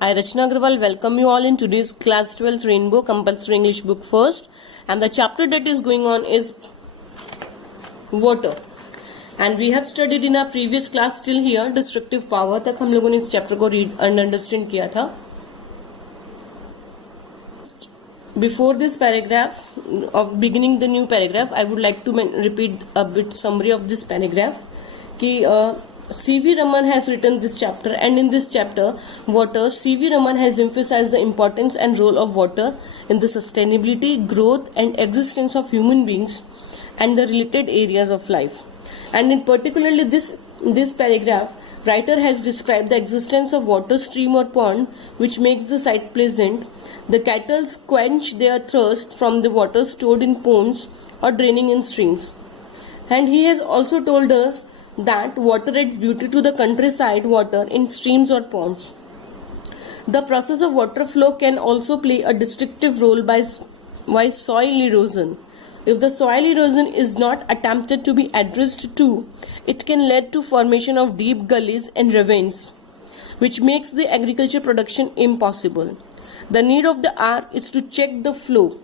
I, Rachna Agrawal, welcome you all in today's class 12th Rainbow Compulsory English book first. And the chapter that is going on is water. And we have studied in our previous class till here destructive power. तक हम लोगों ने इस chapter को read and understand किया था. Before this paragraph of beginning the new paragraph, I would like to repeat a bit summary of this paragraph. कि C.V. Raman has written this chapter, and in this chapter, water, C.V. Raman has emphasized the importance and role of water in the sustainability, growth, and existence of human beings and the related areas of life. And in particularly this paragraph, writer has described the existence of water stream or pond, which makes the sight pleasant. The cattle quench their thirst from the water stored in ponds or draining in streams. And he has also told us that water adds beauty to the countryside water in streams or ponds. The process of water flow can also play a destructive role by soil erosion. If the soil erosion is not attempted to be addressed to, it can lead to formation of deep gullies and ravines, which makes the agriculture production impossible. The need of the hour is to check the flow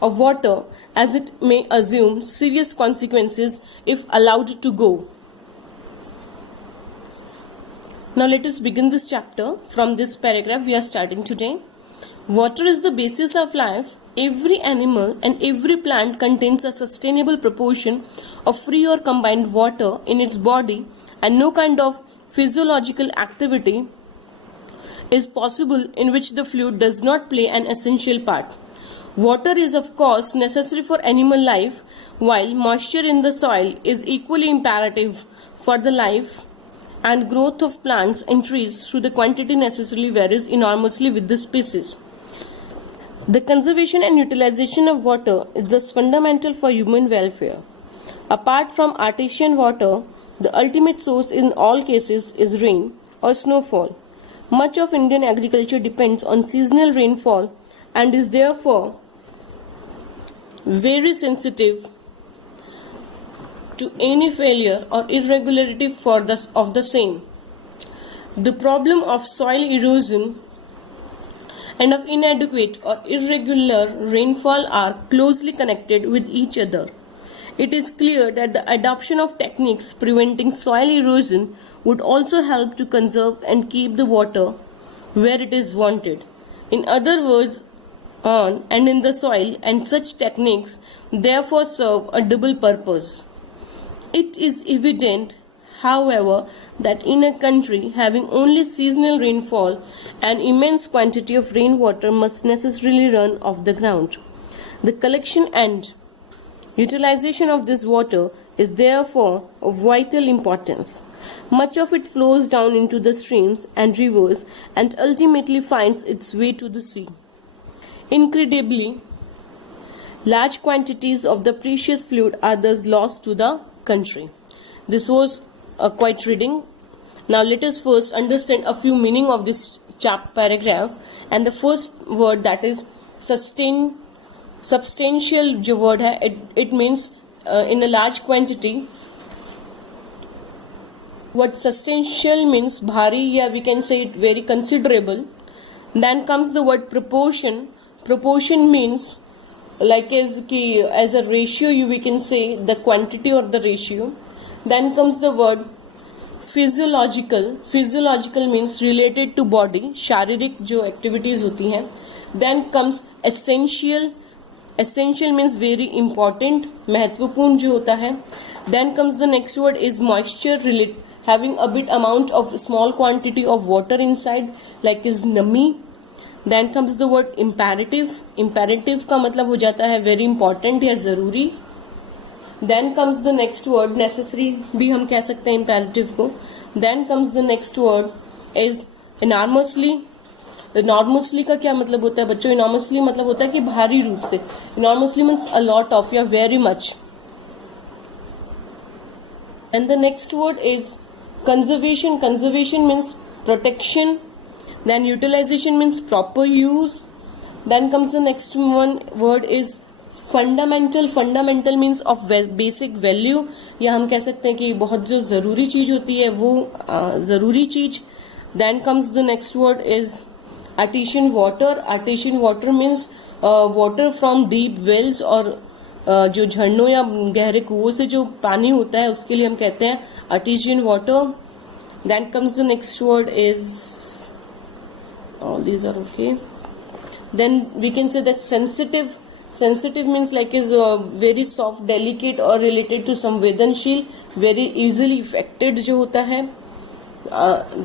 of water, as it may assume serious consequences if allowed to go. Now let us begin this chapter. From this paragraph we are starting today. Water is the basis of life. Every animal and every plant contains a sustainable proportion of free or combined water in its body, and no kind of physiological activity is possible in which the fluid does not play an essential part. Water is of course necessary for animal life, while moisture in the soil is equally imperative for the life and growth of plants and trees, through the quantity necessarily varies enormously with the species. The conservation and utilization of water is thus fundamental for human welfare. Apart from artesian water, the ultimate source in all cases is rain or snowfall. Much of Indian agriculture depends on seasonal rainfall and is therefore very sensitive to any failure or irregularity of the same. The problem of soil erosion and of inadequate or irregular rainfall are closely connected with each other. It is clear that the adoption of techniques preventing soil erosion would also help to conserve and keep the water where it is wanted. In other words, on and in the soil, and such techniques therefore serve a double purpose. It is evident, however, that in a country having only seasonal rainfall, an immense quantity of rainwater must necessarily run off the ground. The collection and utilization of this water is therefore of vital importance. Much of it flows down into the streams and rivers and ultimately finds its way to the sea. Incredibly, large quantities of the precious fluid are thus lost to the country. This was a quiet reading. Now let us first understand a few meaning of this paragraph. And the first word, that is substantial जो word है, it means in a large quantity. What substantial means bhari, या we can say it very considerable. Then comes the word proportion. Proportion means like as a ratio, we can say the quantity or the ratio. Then comes the word physiological. Physiological means related to body, शारीरिक जो activities होती हैं. Then comes essential. Essential means very important, महत्वपूर्ण जो होता है. Then comes the next word is moisture, having a bit amount of small quantity of water inside, like is nami. Then comes the word imperative. Imperative का मतलब हो जाता है very important या जरूरी. Then comes the next word necessary भी हम कह सकते हैं imperative को. Then comes the next word is enormously. Enormously का क्या मतलब होता है बच्चों? Enormously मतलब होता है कि भारी रूप से. Enormously means a lot of या very much. And the next word is conservation. Conservation means protection. Then utilization means proper use. Then comes the next one word is fundamental. Fundamental means of basic value, या हम कह सकते हैं कि बहुत जो ज़रूरी चीज़ होती है वो ज़रूरी चीज़. Then comes the next word is artesian water. Artesian water means water from deep wells, और जो झरनों या गहरे कुओं से जो पानी होता है उसके लिए हम कहते हैं artesian water. Then comes the next word is, all these are okay. Then we can say that sensitive. Sensitive means like is very soft, delicate or related to संवेदनशील, very easily affected जो होता है,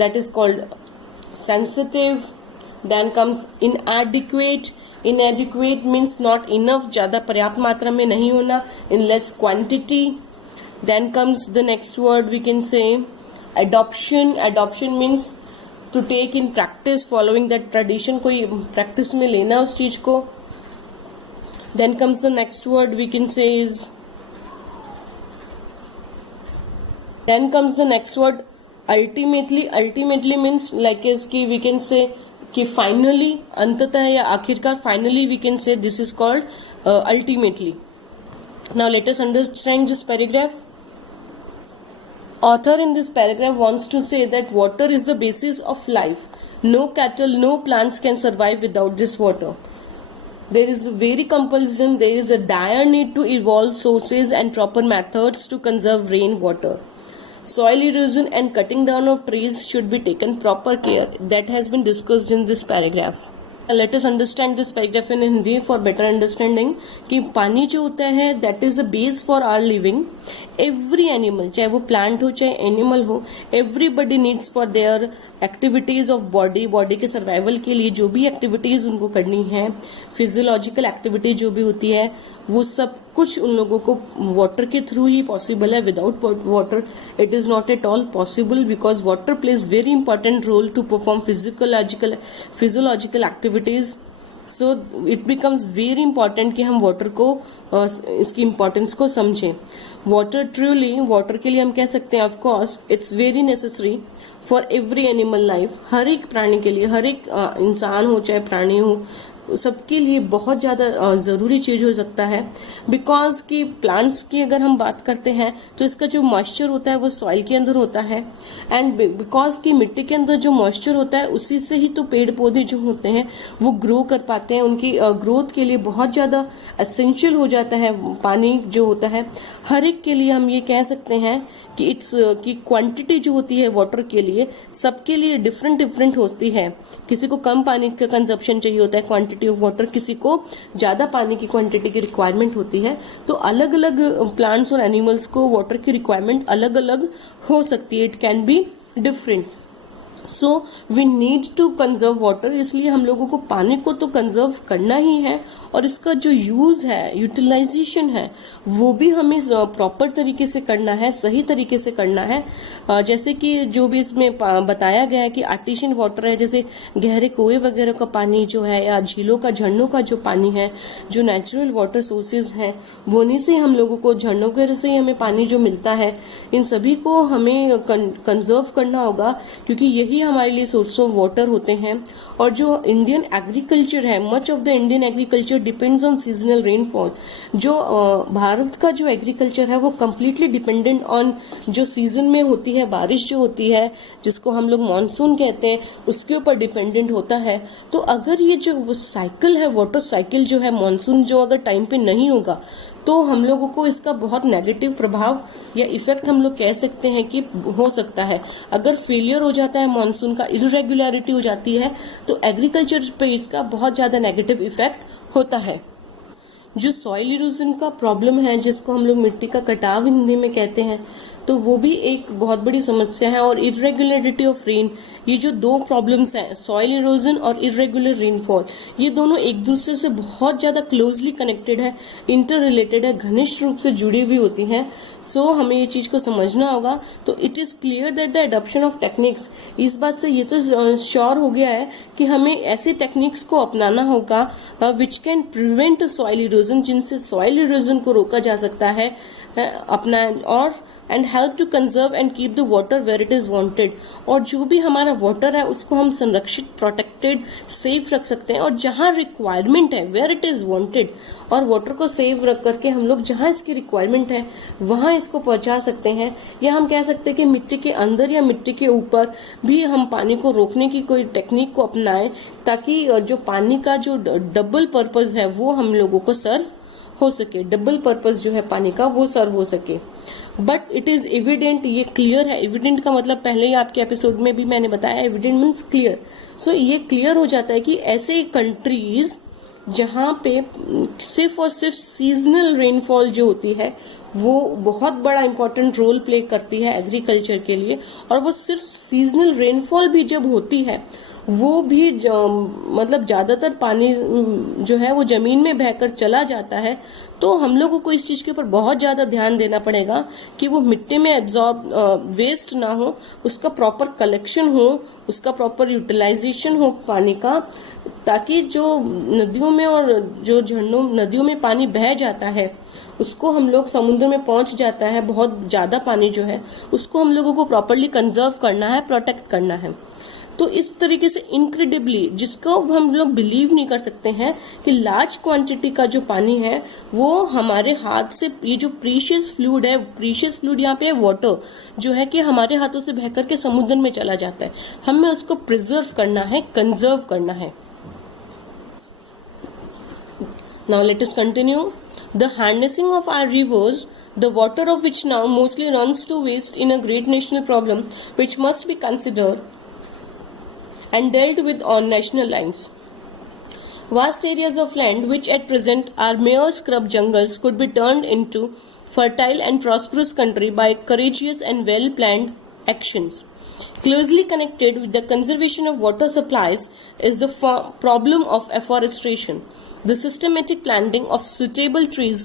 that is called sensitive. Then comes inadequate. Inadequate means not enough, ज़्यादा पर्याप्त मात्रा में नहीं होना, in less quantity. Then comes the next word, we can say adoption. Adoption means to take in practice, following that tradition, कोई practice में लेना उस चीज को. Then comes the next word, we can say is, then comes the next word ultimately. Ultimately means like is कि we can say कि finally, अंततः या आखिरकार, finally we can say this is called ultimately. Now let us understand this paragraph. Author in this paragraph wants to say that water is the basis of life. No cattle, no plants can survive without this water. There is a very compulsion, there is a dire need to evolve sources and proper methods to conserve rainwater. Soil erosion and cutting down of trees should be taken proper care. That has been discussed in this paragraph. Let us understand this paragraph in Hindi for better understanding. कि पानी जो होता है that is the base for our living. Every animal, चाहे वो plant हो चाहे animal हो, everybody needs for their activities of body के survival के लिए जो भी activities उनको करनी है, physiological activity जो भी होती है, वो सब कुछ उन लोगों को वाटर के थ्रू ही पॉसिबल है. Without water it is not at all possible, because water plays very important role to perform physiological activities. So it becomes very important कि हम वाटर को इसकी इंपॉर्टेंस को समझें. वाटर ट्रूली, वाटर के लिए हम कह सकते हैं of course it's very necessary for every animal life. हर एक प्राणी के लिए, हर एक इंसान हो चाहे प्राणी हो, सबके लिए बहुत ज्यादा जरूरी चीज हो सकता है. बिकॉज कि प्लांट्स की अगर हम बात करते हैं तो इसका जो मॉइस्चर होता है वो सॉइल के अंदर होता है, एंड बिकॉज कि मिट्टी के अंदर जो मॉइस्चर होता है उसी से ही तो पेड़ पौधे जो होते हैं वो ग्रो कर पाते हैं. उनकी ग्रोथ के लिए बहुत ज्यादा एसेंशियल हो जाता है पानी जो होता है. हर एक के लिए हम ये कह सकते हैं कि इट्स की क्वांटिटी जो होती है वाटर के लिए सबके लिए डिफरेंट होती है. किसी को कम पानी का कंजप्शन चाहिए होता है, क्वांटिटी ऑफ वाटर, किसी को ज्यादा पानी की क्वांटिटी की रिक्वायरमेंट होती है. तो अलग अलग प्लांट्स और एनिमल्स को वाटर की रिक्वायरमेंट अलग अलग हो सकती है. It can be different. So we need to conserve water. इसलिए हम लोगों को पानी को तो कंजर्व करना ही है, और इसका जो यूज है, यूटिलाइजेशन है, वो भी हमें प्रॉपर तरीके से करना है, सही तरीके से करना है. जैसे कि जो भी इसमें बताया गया है कि आर्टिशियन वाटर है, जैसे गहरे कुएं वगैरह का पानी जो है, या झीलों का, झरनों का जो पानी है, जो नेचुरल वाटर सोर्सेज हैं, वो नहीं से हम लोगों को, झरनों के से ही हमें पानी जो मिलता है, इन सभी को हमें कंजर्व करना होगा, क्योंकि यही हमारे लिए सोर्स ऑफ वाटर होते हैं. और जो इंडियन एग्रीकल्चर है, much of the Indian agriculture depends on seasonal rainfall. जो भारत का जो एग्रीकल्चर है वो कम्प्लीटली डिपेंडेंट ऑन जो सीजन में होती है बारिश जो होती है, जिसको हम लोग मानसून कहते हैं, उसके ऊपर डिपेंडेंट होता है. तो अगर ये जो वो साइकिल है, वाटर साइकिल जो है, मानसून जो अगर टाइम पे नहीं होगा तो हम लोगों को इसका बहुत नेगेटिव प्रभाव या इफेक्ट हम लोग कह सकते हैं कि हो सकता है. अगर फेलियर हो जाता है मानसून का, इरेगुलरिटी हो जाती है, तो एग्रीकल्चर पे इसका बहुत ज्यादा नेगेटिव इफेक्ट होता है. जो सॉइल इरोजन का प्रॉब्लम है, जिसको हम लोग मिट्टी का कटाव हिंदी में कहते हैं, तो वो भी एक बहुत बड़ी समस्या है. और इरेगुलरिटी ऑफ रेन, ये जो दो प्रॉब्लम्स हैं, सॉइल इरोजन और इरेगुलर रेनफॉल, ये दोनों एक दूसरे से बहुत ज्यादा क्लोजली कनेक्टेड है, इंटर रिलेटेड है, घनिष्ठ रूप से जुड़ी हुई होती हैं. सो हमें ये चीज को समझना होगा. तो it is clear that the adoption of techniques, इस बात से ये तो श्योर हो गया है कि हमें ऐसे टेक्निक्स को अपनाना होगा which can prevent soil erosion, जिनसे सॉइल इरोजन को रोका जा सकता है अपना, और and help to conserve and keep the water where it is wanted. और जो भी हमारा वाटर है उसको हम संरक्षित, प्रोटेक्टेड, सेफ रख सकते हैं। और जहां रिक्वायरमेंट है, वेयर इट इज वांटेड, और वाटर को सेव रख करके हम लोग जहां इसकी रिक्वायरमेंट है वहां इसको पहुंचा सकते हैं। या हम कह सकते हैं कि मिट्टी के अंदर या मिट्टी के ऊपर भी हम पानी को रोकने की कोई टेक्निक को अपनाएं, ताकि जो पानी का जो डबल पर्पस है वो हम लोगों को सर्व हो सके। डबल पर्पस जो है पानी का वो सर्व हो सके। बट इट इज एविडेंट, ये क्लियर है। एविडेंट का मतलब पहले ही आपके एपिसोड में भी मैंने बताया, एविडेंट मीन्स क्लियर। सो ये क्लियर हो जाता है कि ऐसे कंट्रीज जहां पे सिर्फ और सिर्फ सीजनल रेनफॉल जो होती है वो बहुत बड़ा इंपॉर्टेंट रोल प्ले करती है एग्रीकल्चर के लिए। और वो सिर्फ सीजनल रेनफॉल भी जब होती है वो भी मतलब ज्यादातर पानी जो है वो जमीन में बहकर चला जाता है, तो हम लोगों को इस चीज के ऊपर बहुत ज्यादा ध्यान देना पड़ेगा कि वो मिट्टी में एब्जॉर्ब, वेस्ट ना हो, उसका प्रॉपर कलेक्शन हो, उसका प्रॉपर यूटिलाइजेशन हो पानी का, ताकि जो नदियों में और जो झरनों नदियों में पानी बह जाता है उसको हम लोग समुद्र में पहुंच जाता है, बहुत ज्यादा पानी जो है उसको हम लोगों को प्रॉपरली कंजर्व करना है, प्रोटेक्ट करना है। तो इस तरीके से इनक्रेडिबली, जिसको हम लोग बिलीव नहीं कर सकते हैं कि लार्ज क्वांटिटी का जो पानी है वो हमारे हाथ से, ये जो प्रीशियस फ्लूइड है, प्रीशियस फ्लूइड यहाँ पे है वाटर, जो है कि हमारे हाथों से बह करके समुद्र में चला जाता है। हमें उसको प्रिजर्व करना है, कंजर्व करना है। Now let us continue. The harnessing of our rivers, the water of which now mostly runs to waste, in a great national problem which must be considered and dealt with on national lines. Vast areas of land which at present are mere scrub jungles could be turned into fertile and prosperous country by courageous and well-planned actions. Closely connected with the conservation of water supplies is the problem of afforestation. The systematic planting of suitable trees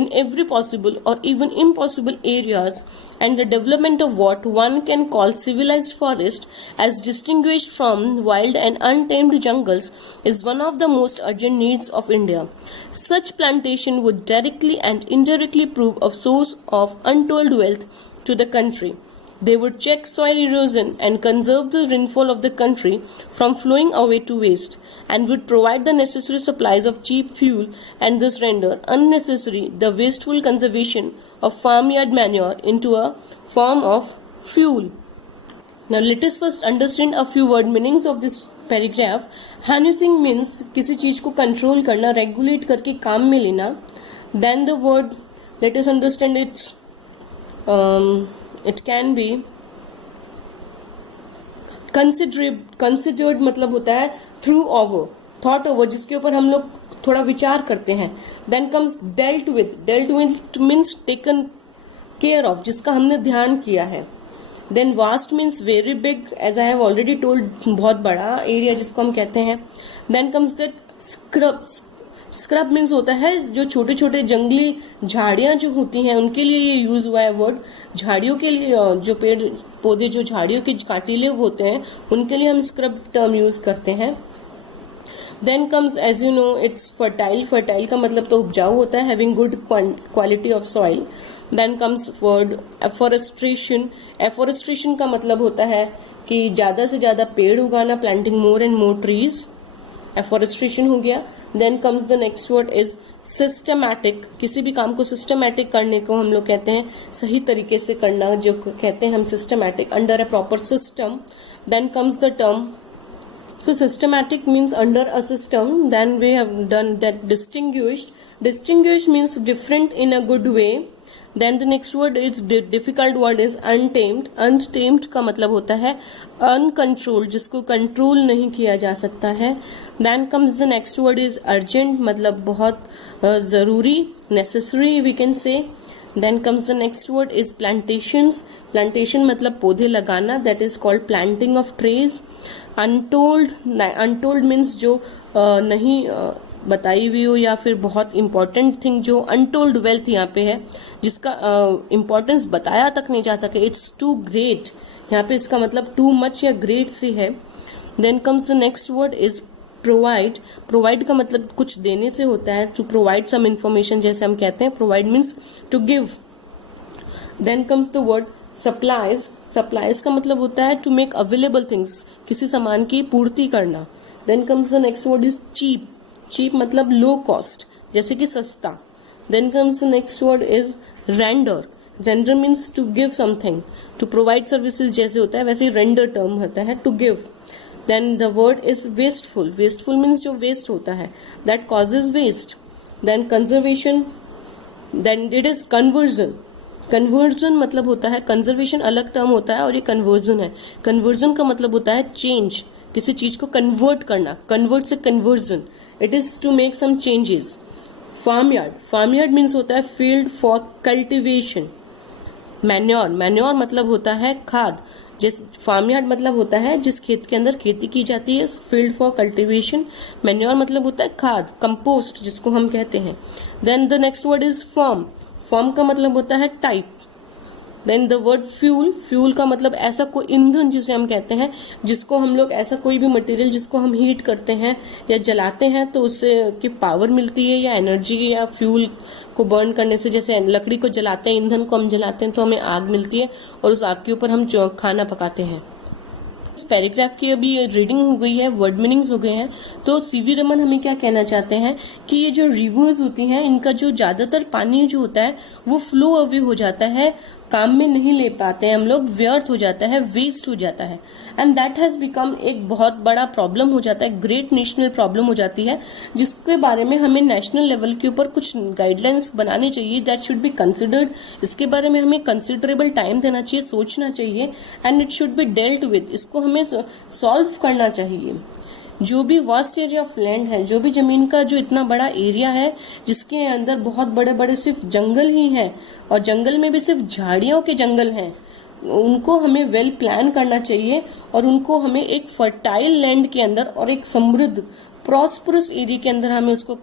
in every possible or even impossible areas and the development of what one can call civilized forest, as distinguished from wild and untamed jungles, is one of the most urgent needs of India. Such plantation would directly and indirectly prove a source of untold wealth to the country. They would check soil erosion and conserve the rainfall of the country from flowing away to waste, and would provide the necessary supplies of cheap fuel, and thus render unnecessary the wasteful conservation of farmyard manure into a form of fuel. Now let us first understand a few word meanings of this paragraph. Harnessing means किसी चीज को control करना, regulate करके काम में लेना. Then the word, let us understand it can be considered, मतलब होता है through over, thought over, जिसके ऊपर हम लोग थोड़ा विचार करते हैं. Then comes dealt with means taken care of, जिसका हमने ध्यान किया है. Then vast means very big, as I have already told, बहुत बड़ा एरिया जिसको हम कहते हैं. Then comes that scrub means होता है जो छोटे छोटे जंगली झाड़ियां जो होती हैं उनके लिए ये यूज हुआ है वर्ड. झाड़ियों के लिए, जो पेड़ पौधे जो झाड़ियों के काटिले होते हैं उनके लिए हम स्क्रब टर्म यूज करते हैं. Then comes, as you know, it's fertile. Fertile का मतलब तो उपजाऊ होता है, having good quality of soil. Then comes word afforestation. Afforestation का मतलब होता है कि ज्यादा से ज्यादा पेड़ उगाना, planting more and more trees, afforestation हो गया. Then comes the next word is systematic. किसी भी काम को सिस्टमैटिक करने को हम लोग कहते हैं सही तरीके से करना, जो कहते हैं हम systematic, under a proper system. Then comes the term, so systematic means under a system. Then we have done that distinguished means different in a good way. Then the next word is difficult word is untamed का मतलब होता है uncontrolled, जिसको control नहीं किया जा सकता है. Then comes the next word is urgent, मतलब बहुत जरूरी, necessary we can say. Then comes the next word is plantations. Plantation मतलब पौधे लगाना, that is called planting of trees. Untold means जो नहीं बताई हुई हो या फिर बहुत इंपॉर्टेंट थिंग, जो अनटोल्ड वेल्थ यहाँ पे है जिसका इम्पोर्टेंस बताया तक नहीं जा सके. इट्स टू ग्रेट, यहाँ पे इसका मतलब टू मच या ग्रेट से है. Then comes the next word is provide. Provide का मतलब कुछ देने से होता है, टू प्रोवाइड सम इन्फॉर्मेशन, जैसे हम कहते हैं provide means to give. Then comes the word supplies. Supplies का मतलब होता है टू मेक अवेलेबल थिंग्स, किसी सामान की पूर्ति करना। Then comes the next word is cheap. Cheap मतलब लो कॉस्ट, जैसे कि सस्ता। Then comes the next word is render. Render means to give something, to provide services जैसे होता है वैसे रेंडर टर्म होता है, to give. Then the word is wasteful. Wasteful means जो वेस्ट होता है, that causes waste. Then conservation, then it is conversion. Conversion मतलब होता है, कंजर्वेशन अलग टर्म होता है और ये कन्वर्जन है। कन्वर्जन का मतलब होता है चेंज, किसी चीज को कन्वर्ट करना। कन्वर्ट से conversion, it is to make some changes. Farmyard. Farmyard means होता है field for cultivation. Manure. Manure मतलब होता है खाद। जिस फार्मयार्ड मतलब होता है जिस खेत के अंदर खेती की जाती है, फील्ड फॉर कल्टीवेशन। मैन्योर मतलब होता है खाद, कंपोस्ट जिसको हम कहते हैं। Then the next word is form. Form का मतलब होता है type. Then the word fuel. Fuel का मतलब ऐसा कोई ईंधन जिसे हम कहते हैं, जिसको हम लोग, ऐसा कोई भी मटेरियल जिसको हम हीट करते हैं या जलाते हैं तो उससे की पावर मिलती है या एनर्जी, या फ्यूल को बर्न करने से, जैसे लकड़ी को जलाते हैं, ईंधन को हम जलाते हैं तो हमें आग मिलती है और उस आग के ऊपर हम खाना पकाते हैं। इस पैराग्राफ की अभी रीडिंग हो गई है, वर्ड मीनिंग्स हो गए हैं। तो सीवी रमन हमें क्या कहना चाहते हैं कि ये जो रिवर्स होती हैं, इनका जो ज्यादातर पानी जो होता है वो फ्लो अवे हो जाता है, काम में नहीं ले पाते हैं हम लोग, व्यर्थ हो जाता है, वेस्ट हो जाता है। एंड दैट हैज बिकम एक बहुत बड़ा प्रॉब्लम हो जाता है, ग्रेट नेशनल प्रॉब्लम हो जाती है, जिसके बारे में हमें नेशनल लेवल के ऊपर कुछ गाइडलाइंस बनानी चाहिए, दैट शुड बी कंसिडर्ड। इसके बारे में हमें कंसिडरेबल टाइम देना चाहिए, सोचना चाहिए, and it should be dealt with. इसको हमें सॉल्व करना चाहिए। जो भी वास्ट एरिया ऑफ लैंड है, जो भी जमीन का जो इतना बड़ा एरिया है जिसके अंदर बहुत बड़े बड़े सिर्फ जंगल ही हैं, और जंगल में भी सिर्फ झाड़ियों के जंगल हैं, उनको हमें वेल प्लान करना चाहिए और उनको हमें एक फर्टाइल लैंड के अंदर और एक समृद्ध प्रॉस्परस एरिया के अंदर हमें उसको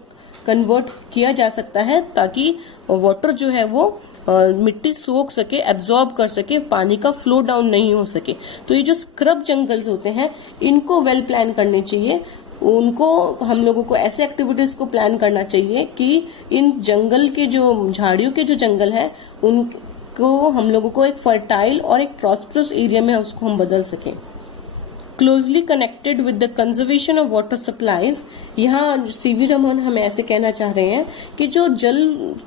कन्वर्ट किया जा सकता है, ताकि वाटर जो है वो मिट्टी सोख सके, एब्जॉर्ब कर सके, पानी का फ्लो डाउन नहीं हो सके। तो ये जो स्क्रब जंगल्स होते हैं इनको वेल प्लान करने चाहिए। उनको हम लोगों को ऐसे एक्टिविटीज को प्लान करना चाहिए कि इन जंगल के जो झाड़ियों के जो जंगल है उनको हम लोगों को एक फर्टाइल और एक प्रॉस्परस एरिया में उसको हम बदल सकें। Closely connected with the conservation of water supplies. यहाँ सीवी रमन हमें ऐसे कहना चाह रहे हैं कि जो जल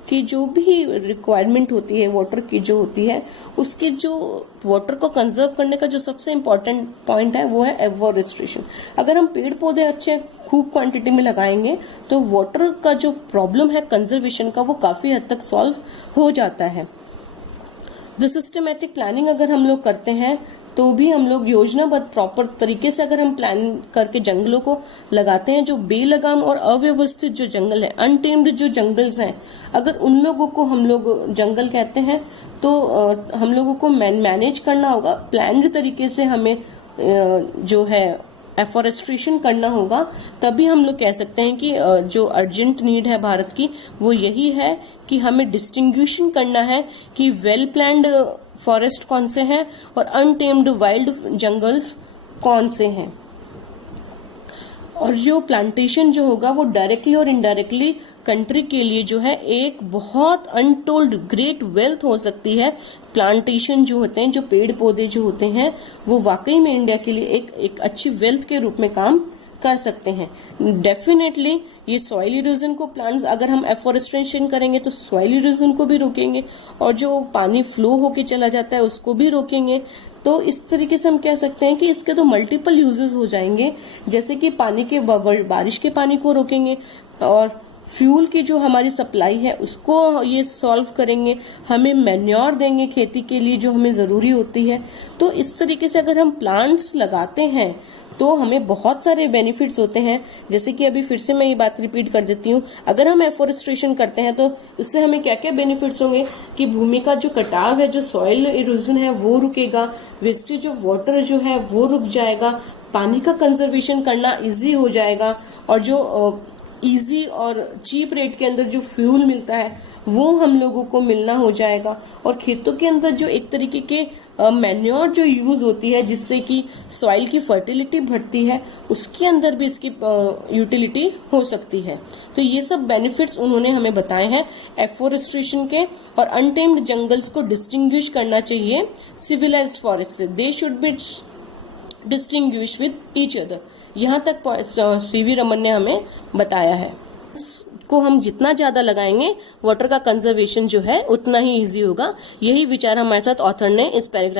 की जो भी रिक्वायरमेंट होती है, वाटर की जो होती है, उसके जो वाटर को कंजर्व करने का जो सबसे इम्पोर्टेंट पॉइंट है वो है एफोरेस्टेशन। अगर हम पेड़ पौधे अच्छे खूब क्वांटिटी में लगाएंगे तो वाटर का जो प्रॉब्लम है कंजर्वेशन का वो काफी हद तक सॉल्व हो जाता है। द सिस्टमेटिक प्लानिंग अगर हम लोग करते हैं तो भी हम लोग योजनाबद्ध प्रॉपर तरीके से अगर हम प्लान करके जंगलों को लगाते हैं, जो बेलगाम और अव्यवस्थित जो जंगल है, अनटेम्ड जो जंगल्स हैं, अगर उन लोगों को हम लोग जंगल कहते हैं तो हम लोगों को मैनेज करना होगा, प्लान्ड तरीके से हमें जो है एफोरेस्ट्रेशन करना होगा। तभी हम लोग कह सकते हैं कि जो अर्जेंट नीड है भारत की वो यही है कि हमें डिस्टिंग्विशन करना है कि वेल प्लान्ड फॉरेस्ट कौन से हैं और अनटेम्ड वाइल्ड जंगल्स कौन से हैं। और जो प्लांटेशन जो होगा वो डायरेक्टली और इनडायरेक्टली कंट्री के लिए जो है एक बहुत अनटोल्ड ग्रेट वेल्थ हो सकती है। प्लांटेशन जो होते हैं, जो पेड़ पौधे जो होते हैं, वो वाकई में इंडिया के लिए एक अच्छी वेल्थ के रूप में काम कर सकते हैं। डेफिनेटली ये सॉइल इरोजन को प्लांट्स, अगर हम एफोरेस्टेशन करेंगे तो सॉइल इरोजन को भी रोकेंगे और जो पानी फ्लो होके चला जाता है उसको भी रोकेंगे। तो इस तरीके से हम कह सकते हैं कि इसके तो मल्टीपल यूजेस हो जाएंगे, जैसे कि पानी के बारिश के पानी को रोकेंगे और फ्यूल की जो हमारी सप्लाई है उसको ये सॉल्व करेंगे, हमें मैन्योर देंगे खेती के लिए जो हमें जरूरी होती है। तो इस तरीके से अगर हम प्लांट्स लगाते हैं तो हमें बहुत सारे बेनिफिट्स होते हैं। जैसे कि अभी फिर से मैं ये बात रिपीट कर देती हूँ, अगर हम एफोरेस्ट्रेशन करते हैं तो इससे हमें क्या क्या बेनिफिट्स होंगे कि भूमि का जो कटाव है, जो सॉइल इरोजन है वो रुकेगा, वेस्टेज ऑफ वाटर जो है वो रुक जाएगा, पानी का कंजर्वेशन करना इजी हो जाएगा, और जो इजी और चीप रेट के अंदर जो फ्यूल मिलता है वो हम लोगों को मिलना हो जाएगा। और खेतों के अंदर जो एक तरीके के मैन्योर जो यूज होती है जिससे कि सॉइल की फर्टिलिटी बढ़ती है, उसके अंदर भी इसकी यूटिलिटी हो सकती है। तो ये सब बेनिफिट्स उन्होंने हमें बताए हैं एफोरेस्ट्रेशन के। और अनटेम्ड जंगल्स को डिस्टिंग्विश करना चाहिए सिविलाइज्ड फॉरेस्ट से, they should be distinguish with each other. यहाँ तक सीवी रमन ने हमें बताया है। को हम जितना ज्यादा लगाएंगे वाटर का कंजर्वेशन जो है उतना ही इजी होगा। यही विचार हमारे साथ ऑथर ने इस पैराग्राफ